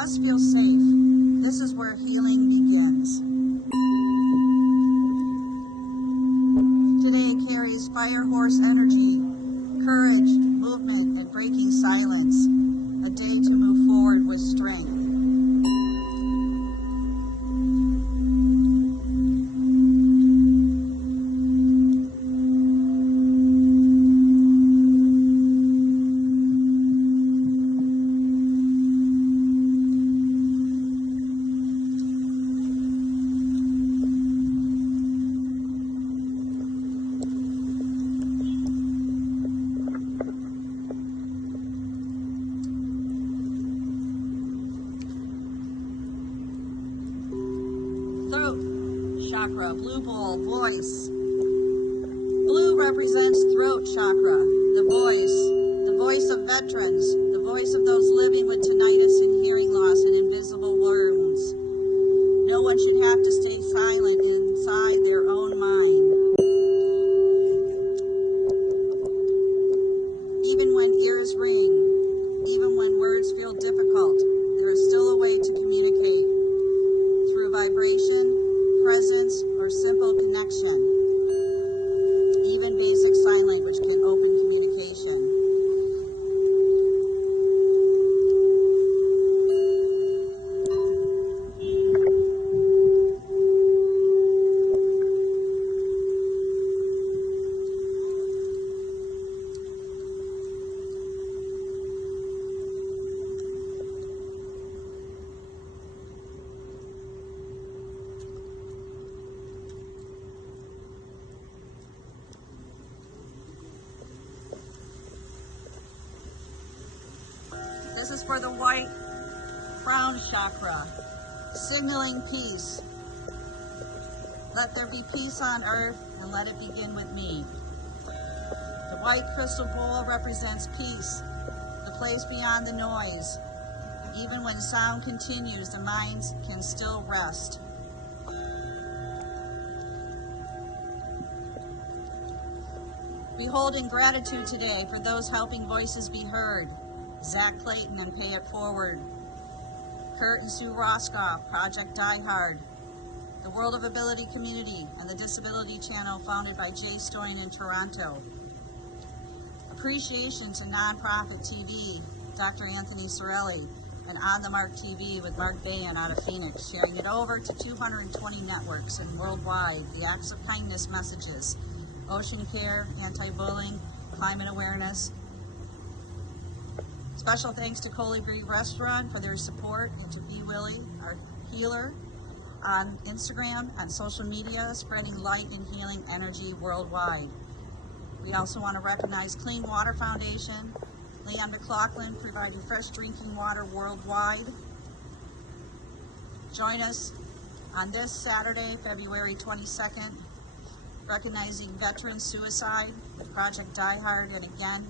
must feel safe. This is where healing begins. Today carries fire horse energy, courage, movement, and breaking silence. A day to move forward with strength. Throat chakra, blue bowl, voice. Blue represents throat chakra, the voice of veterans, the voice of those living with tinnitus and hearing loss and invisible wounds. No one should have to stay silent inside their own mind. Even when ears ring, even when words feel difficult, there is still a way to communicate. Through vibration, presence, or simple connection. Even basic sign language can open communication. This is for the white crown chakra, signaling peace. Let there be peace on earth and let it begin with me. The white crystal bowl represents peace, the place beyond the noise. Even when sound continues, the mind can still rest. We hold in gratitude today for those helping voices be heard. Zach Clayton and Pay It Forward, Kurt and Sue Roscoff, Project Die Hard, the World of Ability Community, and the Disability Channel founded by Jay Stoyan in Toronto. Appreciation to Nonprofit TV, Dr. Anthony Sorelli, and On the Mark TV with Mark Bayan out of Phoenix, sharing it over to 220 networks and worldwide, the acts of kindness messages, ocean care, anti-bullying, climate awareness. Special thanks to Colibri Restaurant for their support, and to Be Willie, our healer, on Instagram and social media, spreading light and healing energy worldwide. We also want to recognize Clean Water Foundation, Leanne McLaughlin, providing fresh drinking water worldwide. Join us on this Saturday, February 22nd, recognizing veteran suicide with Project Die Hard. And again,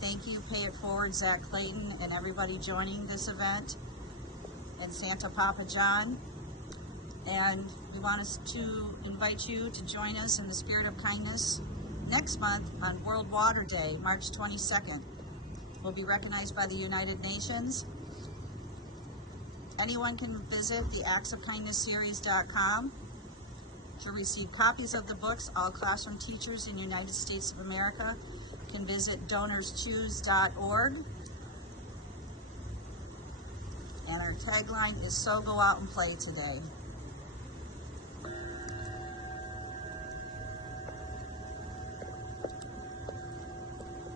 thank you, Pay It Forward, Zach Clayton, and everybody joining this event, and Santa Papa John. And we want us to invite you to join us in the spirit of kindness next month on World Water Day, March 22nd. We'll be recognized by the United Nations. Anyone can visit the actsofkindnessseries.com to receive copies of the books. All classroom teachers in the United States of America can visit donorschoose.org. And our tagline is, so go out and play today.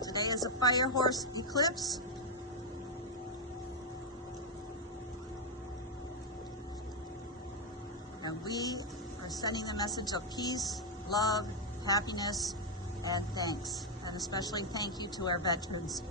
Today is a fire horse eclipse. And we are sending the message of peace, love, happiness, and thanks. And especially thank you to our veterans.